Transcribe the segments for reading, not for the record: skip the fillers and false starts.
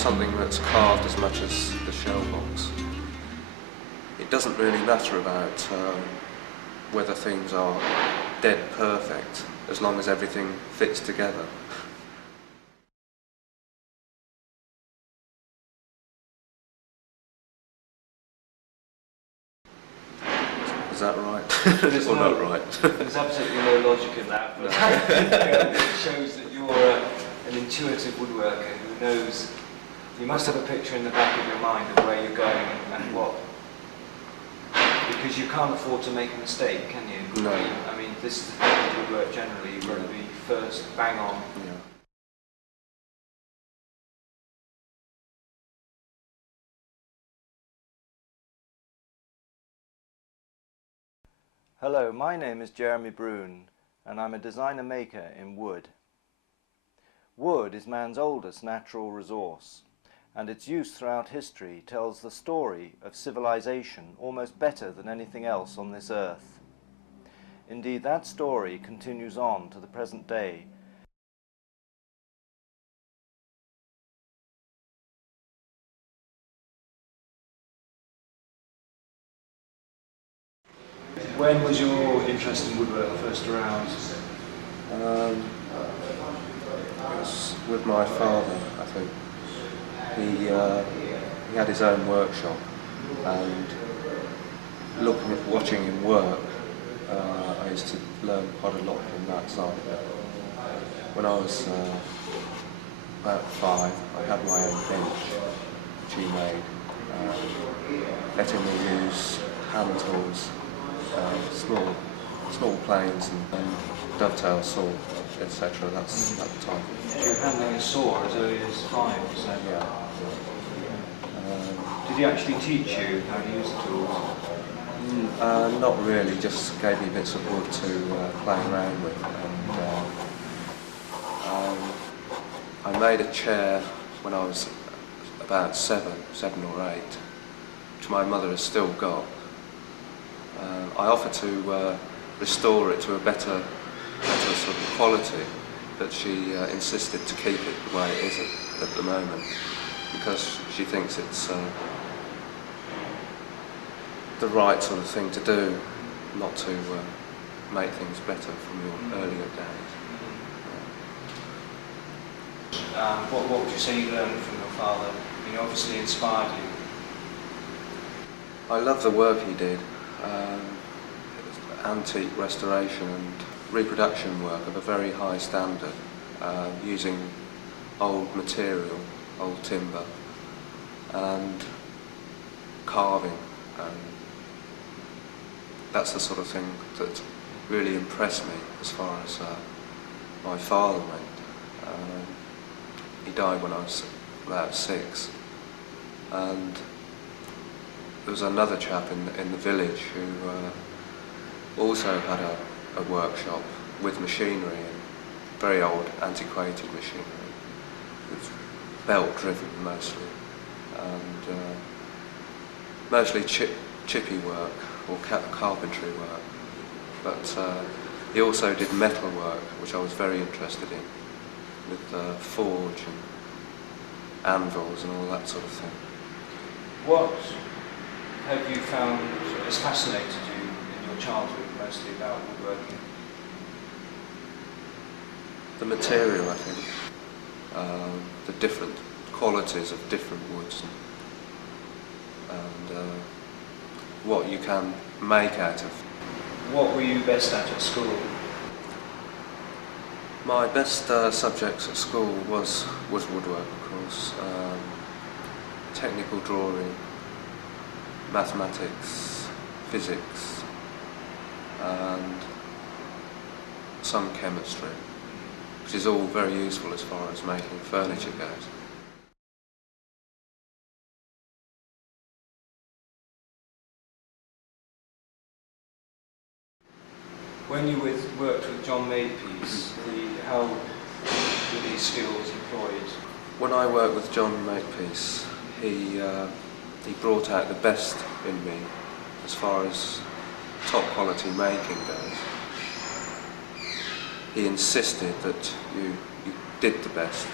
something that's carved as much as the shell box. It doesn't really matter about whether things are dead perfect, as long as everything fits together. Is that right? Or not right? There's absolutely no logic in that, but it shows that you're an intuitive woodworker who knows. You must have a picture in the back of your mind of where you're going and what. Because you can't afford to make a mistake, can you? No. I mean, this is the thing with woodwork generally. You've got to be first, bang on. Yeah. Hello, my name is Jeremy Broun, and I'm a designer maker in wood. Wood is man's oldest natural resource, and its use throughout history tells the story of civilization almost better than anything else on this earth. Indeed, that story continues on to the present day. When was your interest in woodwork first aroused? It was with my father, I think. He had his own workshop, and watching him work, I used to learn quite a lot from that side of it. When I was about 5, I had my own bench, which he made, letting me use hand tools, small planes and dovetail saw, etc. That's that type. You were handling a saw as early as 5, so Yeah. did he actually teach you how to use the tools? Not really, just gave me bits of wood to play around with. And I made a chair when I was about 7 or 8, which my mother has still got. I offered to restore it to a better sort of quality, but she insisted to keep it the way it is at the moment, because she thinks it's the right sort of thing to do, not to make things better from your earlier days. What would you say you learned from your father? I mean, obviously inspired you. I love the work he did. Antique restoration and reproduction work of a very high standard, using old material, old timber, and carving. That's the sort of thing that really impressed me as far as my father went. He died when I was about 6, and there was another chap in the village who also had a workshop with machinery, and very old, antiquated machinery, with belt-driven mostly, and mostly chippy work or carpentry work. But he also did metal work, which I was very interested in, with forge and anvils and all that sort of thing. What have you found has fascinated you in your childhood, mostly about woodworking? The material, I think, the different qualities of different woods, and what you can make out of. What were you best at school? My best subjects at school was woodwork, of course, technical drawing, mathematics, physics, and some chemistry, which is all very useful as far as making furniture goes. When you worked with John Makepeace, how were these skills employed? When I worked with John Makepeace, he brought out the best in me as far as top quality making goes. He insisted that you did the best,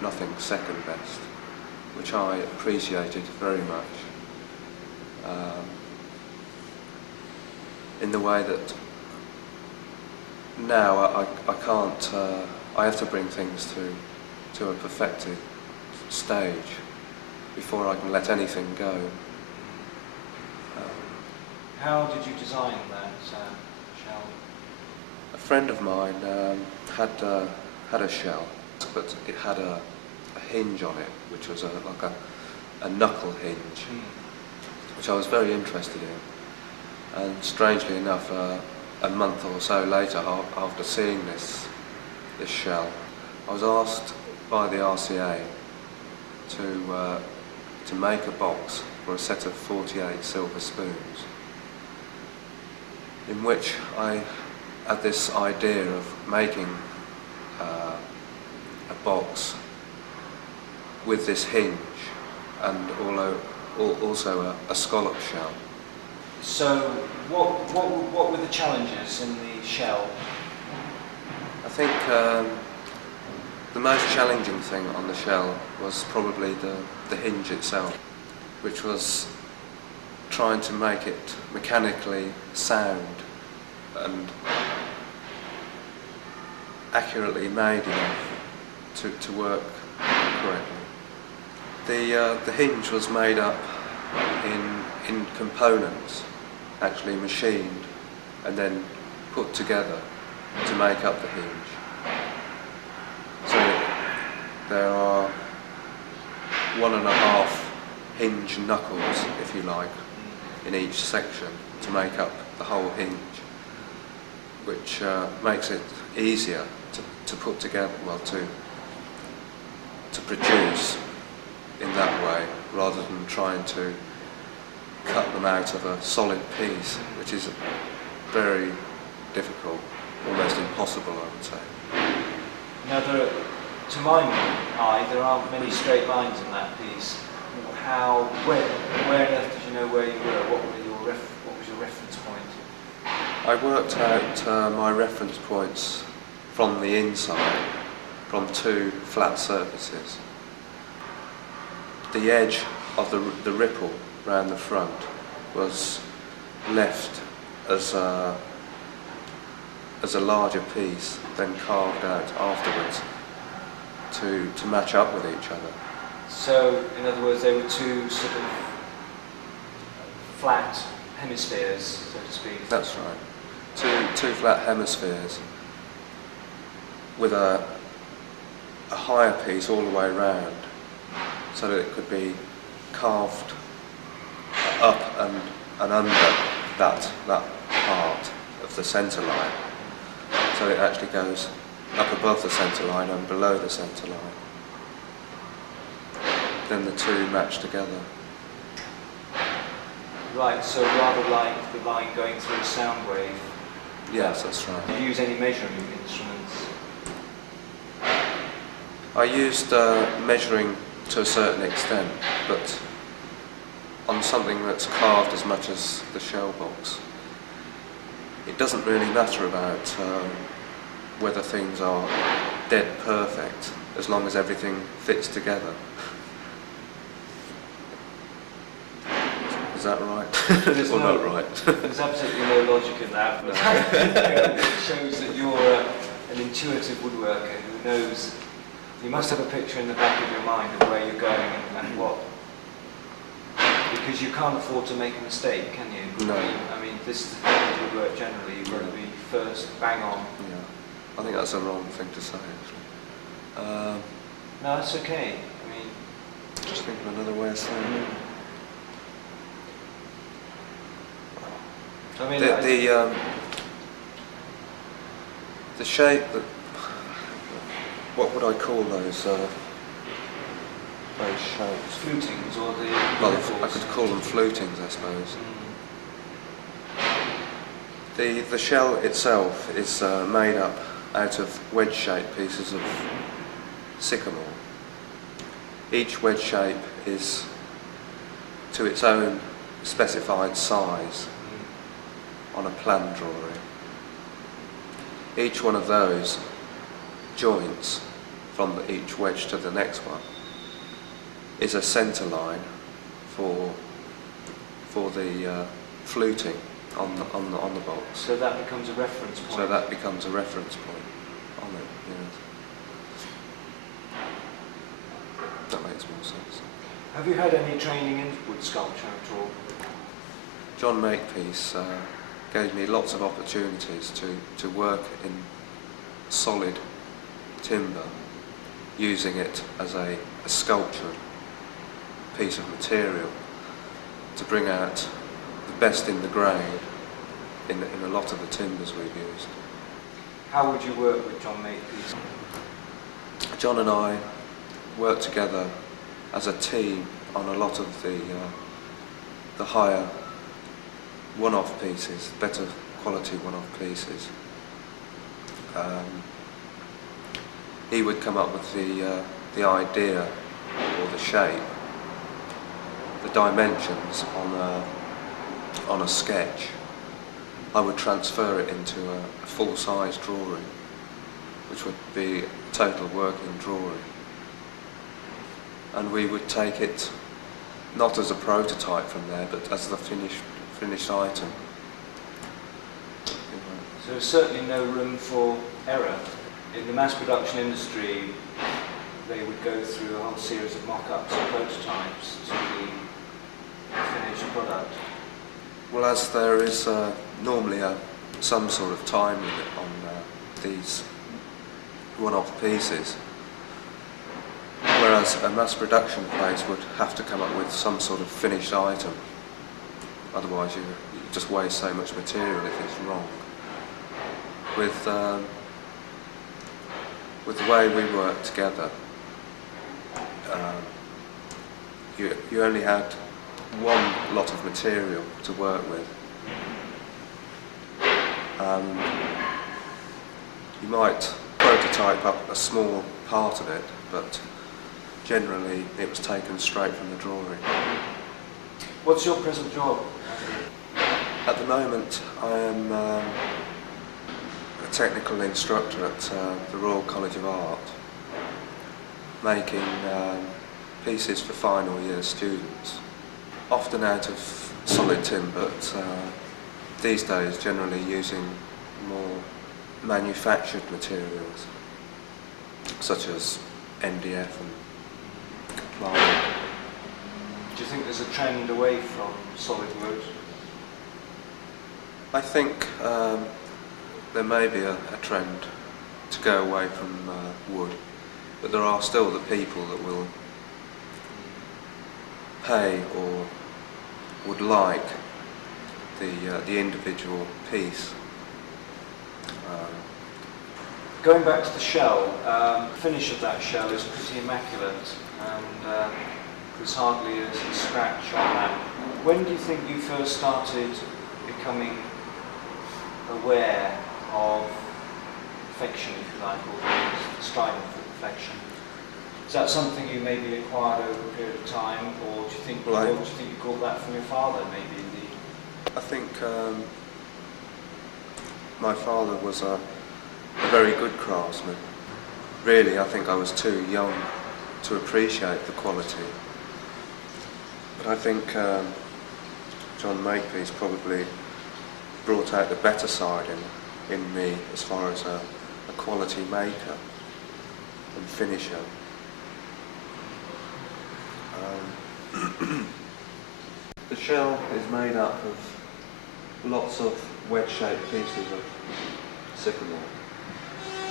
nothing second best, which I appreciated very much, in the way that now I can't, I have to bring things to a perfected stage before I can let anything go. How did you design that shell? A friend of mine had a shell, but it had a hinge on it, which was like a knuckle hinge, which I was very interested in. And strangely enough, a month or so later, after seeing this shell, I was asked by the RCA to make a box for a set of 48 silver spoons, in which I had this idea of making a box with this hinge and also a scallop shell. So what were the challenges in the shell? I think the most challenging thing on the shell was probably the hinge itself, which was trying to make it mechanically sound and accurately made enough to work correctly. The hinge was made up in components, actually machined and then put together to make up the hinge. So there are 1.5 hinge knuckles, if you like, in each section to make up the whole hinge, which makes it easier to put together, well, to produce in that way, rather than trying to cut them out of a solid piece, which is very difficult, almost impossible, I would say. Now, to my eye, there aren't many straight lines in that piece. Where on earth did you know where you were? What was your reference point? I worked out my reference points from the inside, from 2 flat surfaces. The edge of the ripple round the front was left as a larger piece, then carved out afterwards to match up with each other. So, in other words, they were 2 sort of flat hemispheres, so to speak. That's right. Two flat hemispheres with a higher piece all the way round, so that it could be carved up and under that part of the centre line. So it actually goes up above the centre line and below the centre line. Then the 2 match together. Right, so rather like the line going through a sound wave. Yes, that's right. Did you use any measuring instruments? I used measuring to a certain extent, but on something that's carved as much as the shell box, it doesn't really matter about whether things are dead perfect, as long as everything fits together. Is that right? Or not right? There's absolutely no logic in that, but it shows that you're an intuitive woodworker who knows. You must have a picture in the back of your mind of where you're going and what. Because you can't afford to make a mistake, can you? No. I mean, this is the thing with woodwork generally. You've got to be first, bang on. Yeah. I think that's a wrong thing to say, actually. No, that's okay. I mean, just think of another way of saying it. I mean, the shape that, what would I call those shapes? Flutings or the Well, ripples. I could call them flutings, I suppose. The shell itself is made up out of wedge-shaped pieces of sycamore. Each wedge shape is to its own specified size on a plan drawing. Each one of those joints from each wedge to the next one is a centre line for the fluting on the box. So that becomes a reference point. So that becomes a reference point on it. Yes. That makes more sense. Have you had any training in wood sculpture at all? John Makepeace gave me lots of opportunities to work in solid timber, using it as a sculptured piece of material to bring out the best in the grade in a lot of the timbers we've used. How would you work with John Makepeace? John and I worked together as a team on a lot of the higher one-off pieces, better quality one-off pieces. He would come up with the idea or the shape, the dimensions on a sketch. I would transfer it into a full-size drawing, which would be a total working drawing. And we would take it not as a prototype from there, but as the finished item. So there's certainly no room for error. In the mass production industry, they would go through a whole series of mock-ups and prototypes to the finished product. Well, as there is normally some sort of time limit on these one-off pieces, whereas a mass production place would have to come up with some sort of finished item. Otherwise you just waste so much material if it's wrong. With the way we work together, you only had one lot of material to work with. You might prototype up a small part of it, but generally it was taken straight from the drawing. What's your present job? At the moment I am a technical instructor at the Royal College of Art, making pieces for final year students, often out of solid tin, but these days generally using more manufactured materials such as MDF and plywood. Do you think there's a trend away from solid wood? I think there may be a trend to go away from wood, but there are still the people that will pay or would like the individual piece. Going back to the shell, the finish of that shell is pretty immaculate, and there's hardly a scratch on that. When do you think you first started becoming aware of perfection, if you like, or striving for perfection? Is that something you maybe acquired over a period of time, or do you think, well, you got that from your father, maybe? I think my father was a very good craftsman. Really, I think I was too young to appreciate the quality. But I think John Makepeace probably brought out the better side in me as far as a quality maker and finisher. The shell is made up of lots of wedge-shaped pieces of sycamore.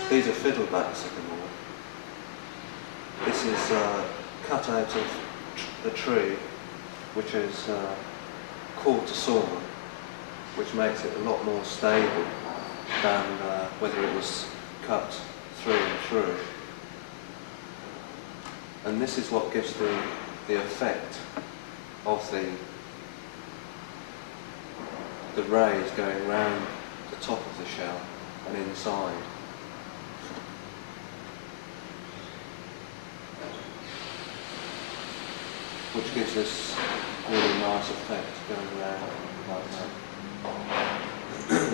These are fiddleback sycamore. This is cut out of the tree, which is quarter sawn, which makes it a lot more stable than whether it was cut through and through. And this is what gives the effect of the rays going round the top of the shell and inside. Which gives this really nice effect going around like that.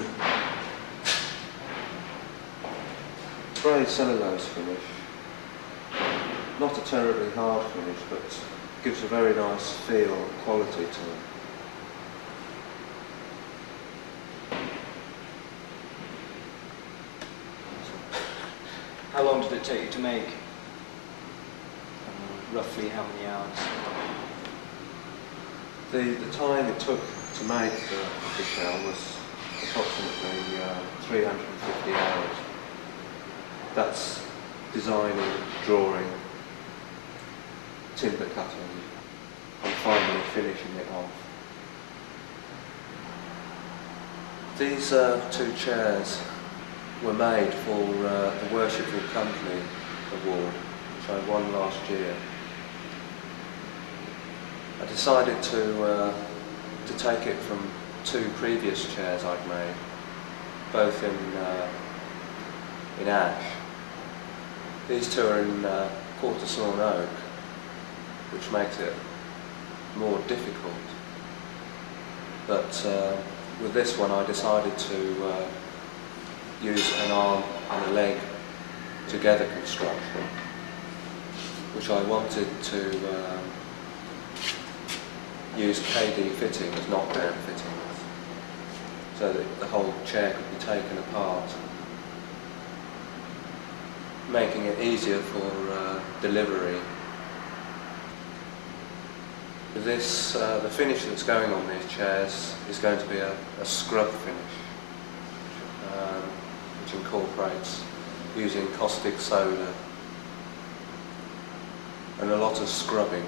Spray cellulose finish. Not a terribly hard finish, but gives a very nice feel and quality to it. How long did it take you to make? Roughly how many hours? The time it took to make the shell was approximately 350 hours. That's designing, drawing, timber cutting, and finally finishing it off. These two chairs were made for the Worshipful Company Award, which I won last year. I decided to take it from two previous chairs I'd made, both in ash. These two are in quarter sawn oak, which makes it more difficult. But with this one I decided to use an arm and a leg together construction, which I wanted to use KD fittings, knockdown fittings, so that the whole chair could be taken apart, making it easier for delivery. This, the finish that's going on these chairs is going to be a scrub finish, which incorporates using caustic soda and a lot of scrubbing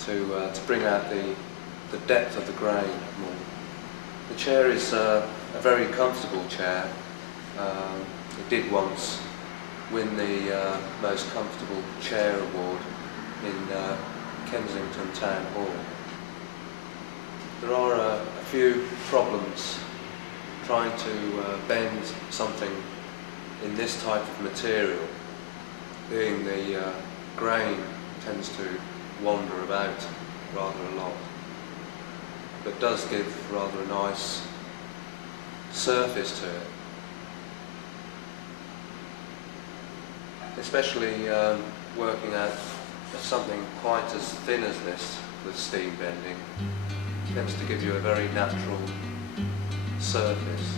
to bring out the depth of the grain more. The chair is a very comfortable chair. It did once win the most comfortable chair award in Kensington Town Hall. There are a few problems trying to bend something in this type of material, being the grain tends to wander about rather a lot, but does give rather a nice surface to it. Especially working out something quite as thin as this with steam bending tends to give you a very natural surface.